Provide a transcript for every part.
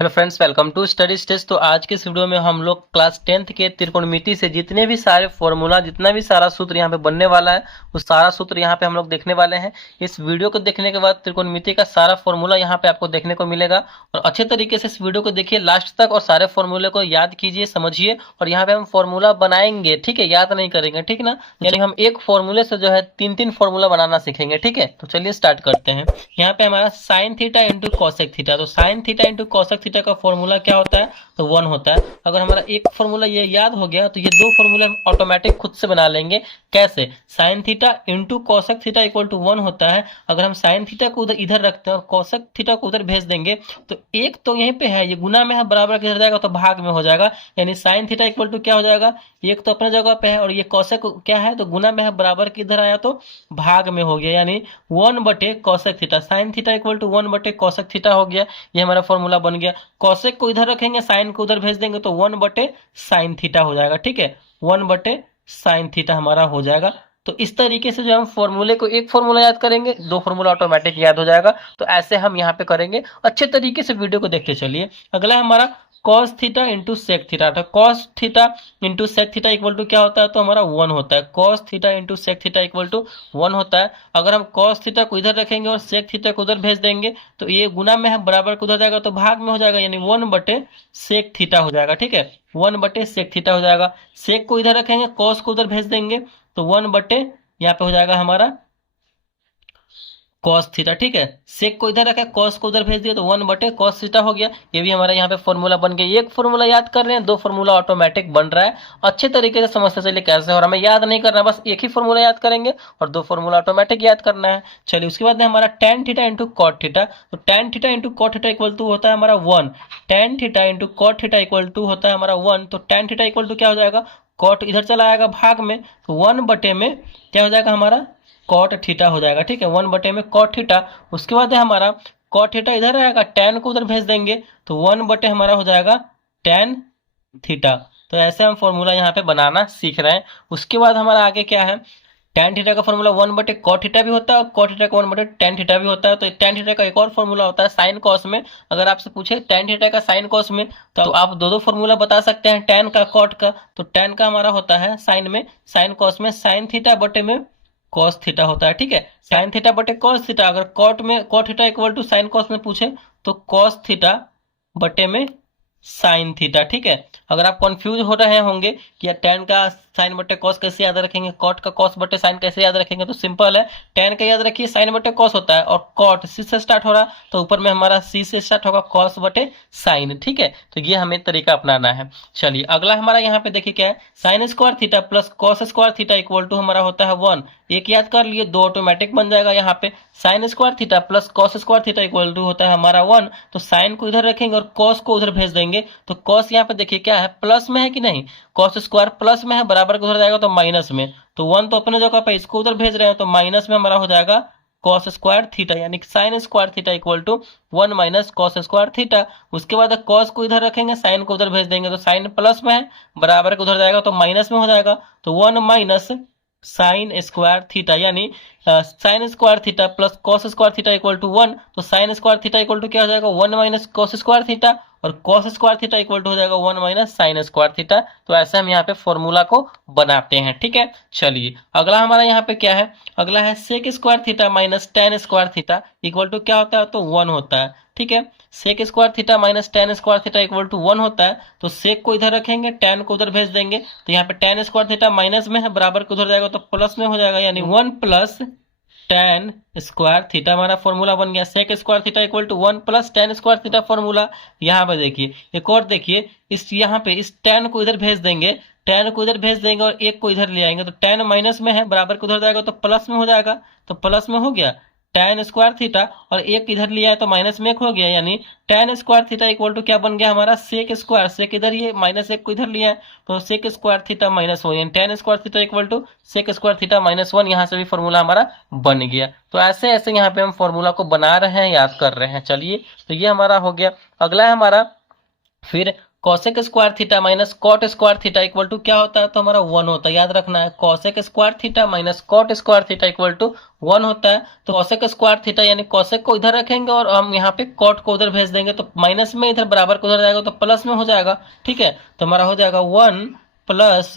Hello friends, welcome to study stage. तो आज के इस वीडियो में हम लोग क्लास 10th के त्रिकोणमिति से जितने भी सारे फॉर्मूला, जितना भी सारा सूत्र यहाँ पे बनने वाला है, वो सारा सूत्र यहाँ पे हम लोग देखने वाले हैं। इस वीडियो को देखने के बाद त्रिकोणमिति का सारा फॉर्मूला यहाँ पे आपको देखने को मिलेगा। और अच्छे तरीके से इस वीडियो को देखिए लास्ट तक और सारे फॉर्मूले को याद कीजिए, समझिए। और यहाँ पे हम फॉर्मूला बनाएंगे, ठीक है, याद नहीं करेंगे, ठीक ना। यानी हम एक फॉर्मूले से जो है तीन तीन फॉर्मूला बनाना सीखेंगे, ठीक है। तो चलिए स्टार्ट करते हैं। यहाँ पे हमारा sine theta into cosec theta, तो sine theta into cosec theta का फॉर्मूला क्या होता है, तो 1 होता है। अगर हमारा एक फॉर्मूला ये याद हो गया तो ये दो फॉर्मूला हम ऑटोमेटिक खुद से बना लेंगे। कैसे? Sine theta into cosec theta equal to 1 होता है। अगर हम साइन थीटा को उधर इधर रखते हैं और कॉसेक थीटा को उधर भेज देंगे तो एक तो यहीं पे है, ये गुना में है, बराबर किधर जाएगा तो भाग में हो जाएगा। यानी साइन थीटा इक्वल टू क्या हो जाएगा, एक तो अपने जगह पे है और ये कॉसेक क्या है तो गुना में है, बराबर किधर आया तो भाग में हो गया। यानी 1 बटे cosec theta, sine theta equal to 1 बटे कॉसेक थीटा हो गया। ये हमारा फॉर्मूला बन गया। कॉसेक को इधर रखेंगे, साइन को उधर भेज देंगे तो 1 बटे साइन थीटा हो जाएगा, ठीक है। 1 बटे साइन थीटा हमारा हो जाएगा। तो इस तरीके से जो हम फॉर्मूले को एक फॉर्मूला याद करेंगे, दो फॉर्मूला ऑटोमेटिक याद हो जाएगा। तो ऐसे हम यहाँ पे करेंगे। अच्छे तरीके से वीडियो को देखते चलिए। अगला हमारा cos theta into sec theta, तो cos theta into sec theta equal to क्या होता है, तो हमारा 1 होता है। Cos theta into sec theta equal to 1 होता है। अगर हम कॉस थीटा को इधर रखेंगे और सेक थीटा को उधर भेज देंगे तो ये गुना में है, बराबर को उधर जाएगा तो भाग में हो जाएगा। यानी 1 बटे सेक थीटा हो जाएगा, ठीक है। 1 बटे सेक थीटा हो जाएगा। सेक को इधर रखेंगे, कॉस को उधर भेज देंगे तो 1 बटे यहाँ पे हो जाएगा हमारा कॉस थीटा, ठीक है। सेक को इधर रखा, कॉस को उधर भेज दिया तो 1 बटे कॉस थीटा हो गया। ये भी हमारा यहाँ पे फॉर्मूला बन गया। एक फॉर्मूला याद कर रहे हैं, दो फॉर्मूला ऑटोमेटिक बन रहा है। अच्छे तरीके से समझते चलिए कैसे हो रहा है। हमें याद नहीं करना, बस एक ही फॉर्मूला याद करेंगे और दो फॉर्मूला ऑटोमेटिक याद करना है। चलिए उसके बाद हमारा tan theta into cot theta, तो tan theta into cot theta equal to होता है हमारा 1। Tan theta into cot theta equal to होता है हमारा 1। तो टेन थीटा इक्वल टू क्या हो जाएगा, कॉट इधर चला आएगा भाग में, तो 1 बटे में क्या हो जाएगा हमारा कॉट थीटा हो जाएगा, ठीक है। 1 बटे में कॉट थीटा। उसके बाद है हमारा कॉट थीटा इधर आएगा, टेन को उधर भेज देंगे तो 1 बटे हमारा हो जाएगा टेन थीटा। तो ऐसे हम फॉर्मूला यहाँ पे बनाना सीख रहे हैं। उसके बाद हमारा आगे क्या है, टेन थीटा का फॉर्मूला 1 बटे कॉट थीटा भी होता है और कॉट थीटा का 1 बटे टेन थीटा भी होता है। तो टेन थीटा का एक और फॉर्मूला होता है साइन कॉस में। अगर आपसे पूछे टेन थीटा का साइन कॉस में तो आप दो दो फॉर्मूला बता सकते हैं, टेन का कॉट का। तो टेन का हमारा होता है साइन में, साइन कॉस में साइन थीटा बटे में कॉस थीटा होता है, ठीक है। साइन थीटा बटे कॉस थीटा। अगर कॉट में cot theta equal to sine cos में पूछे तो कॉस थीटा बटे में साइन थीटा, ठीक है। अगर आप कंफ्यूज हो रहे होंगे कि यार टेन का साइन बटे कॉस कैसे याद रखेंगे, कॉट का कॉस बटे साइन कैसे याद रखेंगे, तो सिंपल है। टेन का याद रखिए, साइन बटे कॉस होता है और कॉट सी से स्टार्ट हो रहा तो ऊपर में हमारा सी से स्टार्ट होगा, कॉस बटे साइन, ठीक है। तो ये हमें तरीका अपनाना है। चलिए अगला हमारा यहाँ पे देखिए क्या है, sine square theta plus cos square theta equal to हमारा होता है 1। एक याद कर लिए, दो ऑटोमेटिक बन जाएगा। यहाँ पे sine square theta plus cos square theta equal to होता है हमारा 1। तो साइन को इधर रखेंगे और कॉस को उधर भेज देंगे तो कॉस यहाँ पे देखिए क्या है, प्लस में है कि नहीं, कॉस स्क्वायर प्लस में है, बराबर को उधर जाएगा तो माइनस में। तो 1 तो अपने जगह पे, इसको उधर भेज रहे हैं तो माइनस में हमारा हो जाएगा कॉस स्क्वायर थीटा। यानी sine square theta equal to 1 minus cos square theta. उसके बाद कॉस को इधर रखेंगे, साइन को उधर भेज देंगे तो साइन प्लस में है, बराबर को उधर जाएगा तो माइनस में हो जाएगा। तो 1 माइनस साइन स्क्वायर थीटा, यानी sine square theta plus cos square theta equal to 1। तो sine square theta equal to क्या हो जाएगा, 1 माइनस कॉस स्क्वायर थीटा, और cos square theta equal to हो जाएगा 1 माइनस साइन स्क्वायर थीटा। तो ऐसे हम यहाँ पे फॉर्मूला को बनाते हैं, ठीक है। चलिए अगला हमारा यहाँ पे क्या है, अगला है sec square theta minus tan square theta equal to क्या होता है, तो 1 होता है, ठीक है। Sec square theta minus tan square theta equal to 1 होता है। तो सेक को इधर रखेंगे, टेन को उधर भेज देंगे तो यहाँ पे टेन स्क्वायर थीटा माइनस में है, बराबर को उधर जाएगा तो प्लस में हो जाएगा। यानी 1 प्लस टेन स्क्वायर थीटा हमारा फॉर्मूला बन गया। Sec square theta equal to 1 plus tan square theta formula. यहाँ पे देखिए एक और देखिए, इस यहाँ पे इस टेन को इधर भेज देंगे, टेन को इधर भेज देंगे और एक को इधर ले आएंगे तो टेन माइनस में है, बराबर को उधर जाएगा तो प्लस में हो जाएगा। तो प्लस में हो गया टेन स्क्वायर थीटा, और एक इधर लिया है तो माइनस में एक हो गया। यानी tan square theta equal to क्या बन गया हमारा, सेक स्क्वायर, सेक इधर ये माइनस एक को इधर लिया है तो सेक स्क्वायर थीटा माइनस 1, यानी tan square theta equal to sec square theta minus 1। यहाँ से भी फॉर्मूला हमारा बन गया। तो ऐसे ऐसे यहाँ पे हम फॉर्मूला को बना रहे हैं, याद कर रहे हैं। चलिए तो ये हमारा हो गया। अगला है हमारा फिर cosec square theta minus cot square theta equal to क्या होता है, तो हमारा 1 होता है, याद रखना है। Cosec square theta minus cot square theta equal to 1 होता है। तो कॉसेक स्क्वायर थीटा यानी कॉसेक को इधर रखेंगे और हम यहाँ पे कॉट को उधर भेज देंगे, तो माइनस में इधर बराबर को उधर जाएगा तो प्लस में हो जाएगा, ठीक है। तो हमारा हो जाएगा 1 प्लस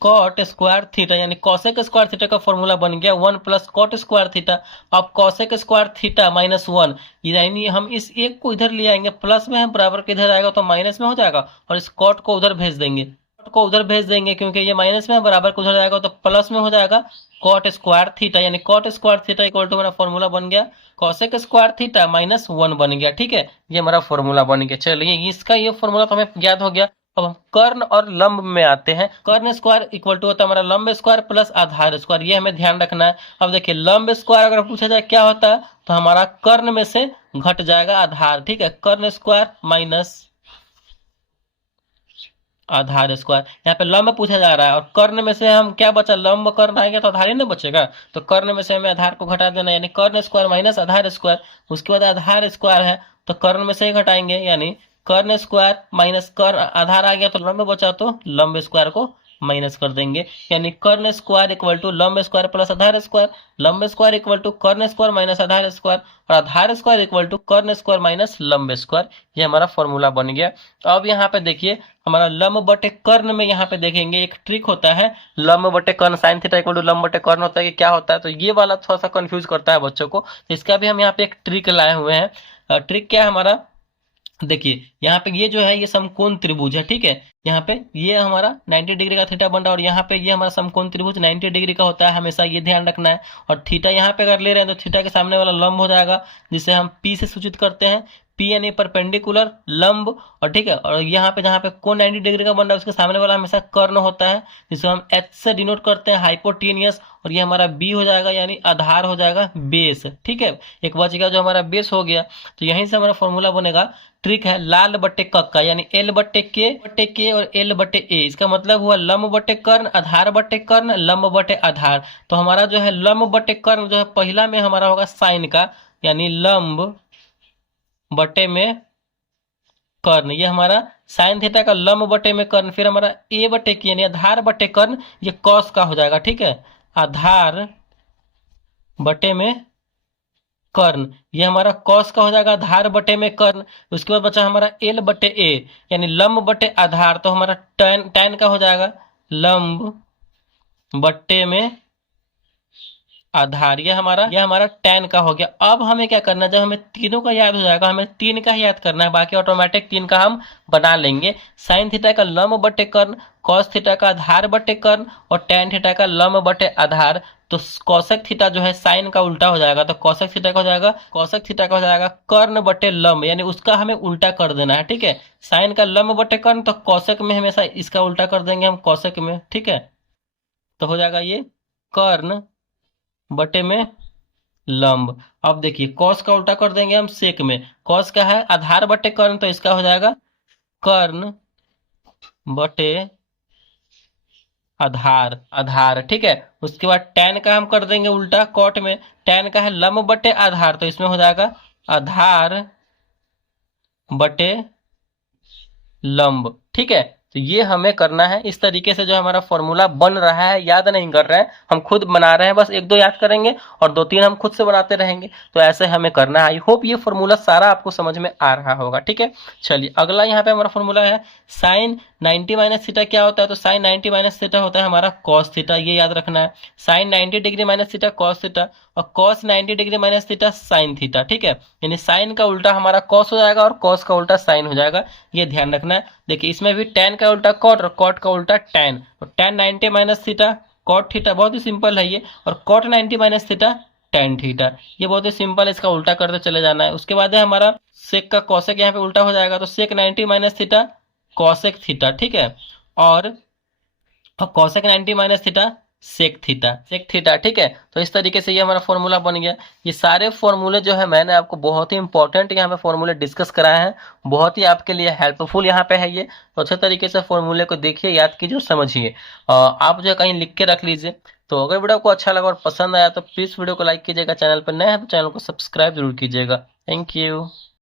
कॉट स्क्वायर थीटा, यानी कॉसेक स्क्वायर थीटा का फॉर्मूला बन गया 1 प्लस कॉट स्क्वायर थीटा। अब कॉसेक स्क्वायर थीटा माइनस 1, यानी हम इस एक को इधर ले आएंगे, प्लस में हम बराबर के इधर आएगा तो माइनस में हो जाएगा, और इस कॉट को उधर भेज देंगे, कॉट को उधर भेज देंगे क्योंकि ये माइनस में बराबर को उधर जाएगा तो प्लस में हो जाएगा कॉट स्क्वायर थीटा, यानी cot square theta equal to हमारा फॉर्मूला बन गया कॉसेक स्क्वायर थीटा माइनस 1 बन गया, ठीक है। ये हमारा फॉर्मूला बन गया। चलिए इसका ये फॉर्मूला तो हमें याद हो गया। अब हम कर्ण और लंब में आते हैं। कर्ण स्क्वायर इक्वल टू होता है हमारा लंब स्क्वायर प्लस आधार स्क्वायर, ये हमें ध्यान रखना है। अब देखिए लंब स्क्वायर अगर पूछा जाए क्या होता है, तो हमारा कर्ण में से घट जाएगा आधार, ठीक है। कर्ण स्क्वायर माइनस आधार स्क्वायर, यहाँ पे लंब पूछा जा रहा है और कर्ण में से हम क्या बचा, लंब कर्ण आएगा तो आधार ही ना बचेगा, तो कर्ण में से हमें आधार को घटा देना, यानी कर्ण स्क्वायर माइनस आधार स्क्वायर। उसके बाद आधार स्क्वायर है तो कर्ण में से ही घटाएंगे, यानी कर्ण स्क्वायर माइनस कर्ण, आधार आ गया तो लंब बचा तो लंब स्क्वायर को माइनस कर देंगे, यानी कर्ण स्क्वायर इक्वल टू लंब स्क्वायर प्लस आधार स्क्वायर, लंब स्क्वायर इक्वल टू कर्ण स्क्वायर माइनस आधार स्क्वायर, और आधार स्क्वायर इक्वल टू कर्ण स्क्वायर माइनस लंब स्क्वायर। ये हमारा फॉर्मूला बन गया। अब यहाँ पे देखिए हमारा लंब बटे कर्ण में यहाँ पे देखेंगे एक ट्रिक होता है, लंब बटे कर्ण साइन थीटा इक्वल टू लंब बटे कर्ण होता है कि क्या होता है, तो ये वाला थोड़ा सा कंफ्यूज करता है बच्चों को, तो इसका भी हम यहाँ पे एक ट्रिक लाए हुए हैं। ट्रिक क्या है हमारा, देखिए यहाँ पे ये जो है ये समकोण त्रिभुज है, ठीक है। यहाँ पे ये हमारा 90 डिग्री का थीटा बन रहा है और यहाँ पे ये हमारा समकोण त्रिभुज 90 डिग्री का होता है, हमेशा ये ध्यान रखना है। और थीटा यहाँ पे अगर ले रहे हैं तो थीटा के सामने वाला लंब हो जाएगा, जिसे हम पी से सूचित करते हैं, पी यानी परपेंडिकुलर लंब, और ठीक है। और यहाँ पे जहाँ पे कोण 90 डिग्री का बन रहा है उसके सामने वाला हमेशा कर्ण होता है, जिसे हम एच से डिनोट करते हैं, हाइपोटेनियस। और ये हमारा बी हो जाएगा, यानी आधार हो जाएगा बेस, ठीक है। एक बचेगा जो हमारा बेस हो गया, तो यहीं से हमारा फॉर्मूला बनेगा। ट्रिक है लाल बट्टे कक्का, यानी एल बट्टे के और एल बट्टे ए, इसका मतलब हुआ लंब बट्टे कर्ण, आधार बट्टे कर्ण, लंब बट्टे आधार। तो हमारा जो है लंब बट्टे कर्ण जो है पहला में हमारा होगा साइन का, यानी लंब बटे में कर्ण, ये हमारा साइन थीटा का लंब बटे में कर्ण। फिर हमारा ए बटे की यानी आधार बटे कर्ण, ये कॉस का हो जाएगा, ठीक है। आधार बटे में कर्ण, ये हमारा कॉस का हो जाएगा, आधार बटे में कर्ण। उसके बाद बचा हमारा एल बटे ए, यानी लंब बटे आधार, तो हमारा टैन का हो जाएगा लंब बटे में आधार, ये हमारा टैन का हो गया। अब हमें क्या करना है, जब हमें तीनों का याद हो जाएगा, हमें तीन का ही याद करना है, बाकी ऑटोमेटिक तीन का हम बना लेंगे। साइन थीटा का लंब बटे कर्ण, कॉस थीटा का आधार बटे कर्ण, और टैन थीटा का लंब बटे आधार। तो कौशक थीटा जो है साइन का उल्टा हो जाएगा, तो कौशक थीटा का हो जाएगा कर्ण बटे लंब, यानी उसका हमें उल्टा कर देना है, ठीक है। साइन का लंब बटे कर्ण, तो कौशक में हमेशा इसका उल्टा कर देंगे हम कौशक में, ठीक है। तो हो जाएगा ये कर्ण बटे में लंब। अब देखिए कॉस का उल्टा कर देंगे हम सेक में, कॉस का है आधार बटे कर्ण, तो इसका हो जाएगा कर्ण बटे आधार, ठीक है। उसके बाद टैन का हम कर देंगे उल्टा कॉट में, टैन का है लंब बटे आधार, तो इसमें हो जाएगा आधार बटे लंब, ठीक है। तो ये हमें करना है इस तरीके से, जो हमारा फॉर्मूला बन रहा है, याद नहीं कर रहे हैं हम, खुद बना रहे हैं, बस एक दो याद करेंगे और दो तीन हम खुद से बनाते रहेंगे, तो ऐसे हमें करना है। आई होप ये फॉर्मूला सारा आपको समझ में आ रहा होगा, ठीक है। चलिए अगला यहाँ पे हमारा फॉर्मूला है साइन 90 माइनस थीटा, क्या होता है, तो साइन 90 माइनस थीटा होता है हमारा कॉस थीटा, ये याद रखना है। Sine 90 degree minus theta cos theta, और cos 90 degree minus theta sine theta, ठीक है। यानी साइन का उल्टा हमारा कॉस हो जाएगा और कॉस का उल्टा साइन हो जाएगा, ये ध्यान रखना है। देखिए इसमें भी टैन का उल्टा कॉट और कॉट का उल्टा टैन, तो tan 90 minus theta cot theta, बहुत ही सिंपल है ये, और cot 90 minus theta tan theta, ये बहुत ही सिंपल है, इसका उल्टा करते चले जाना है। उसके बाद है हमारा सेक का कॉसेक, यहाँ पे उल्टा हो जाएगा, तो sec 90 minus theta cosec theta, ठीक है। और cosec 90 minus theta sec theta, ठीक है। तो इस तरीके से ये हमारा फॉर्मूला बन गया। ये सारे फॉर्मूले जो है मैंने आपको बहुत ही इंपॉर्टेंट यहाँ पे फॉर्मूले डिस्कस कराए हैं, बहुत ही आपके लिए हेल्पफुल यहाँ पे है ये, तो अच्छे तरीके से फॉर्मूले को देखिए, याद कीजिए और समझिए। आप जो है कहीं लिख के रख लीजिए। तो अगर वीडियो को अच्छा लगा और पसंद आया तो प्लीज़ वीडियो को लाइक कीजिएगा, चैनल पर नए हैं तो चैनल को सब्सक्राइब जरूर कीजिएगा। Thank you.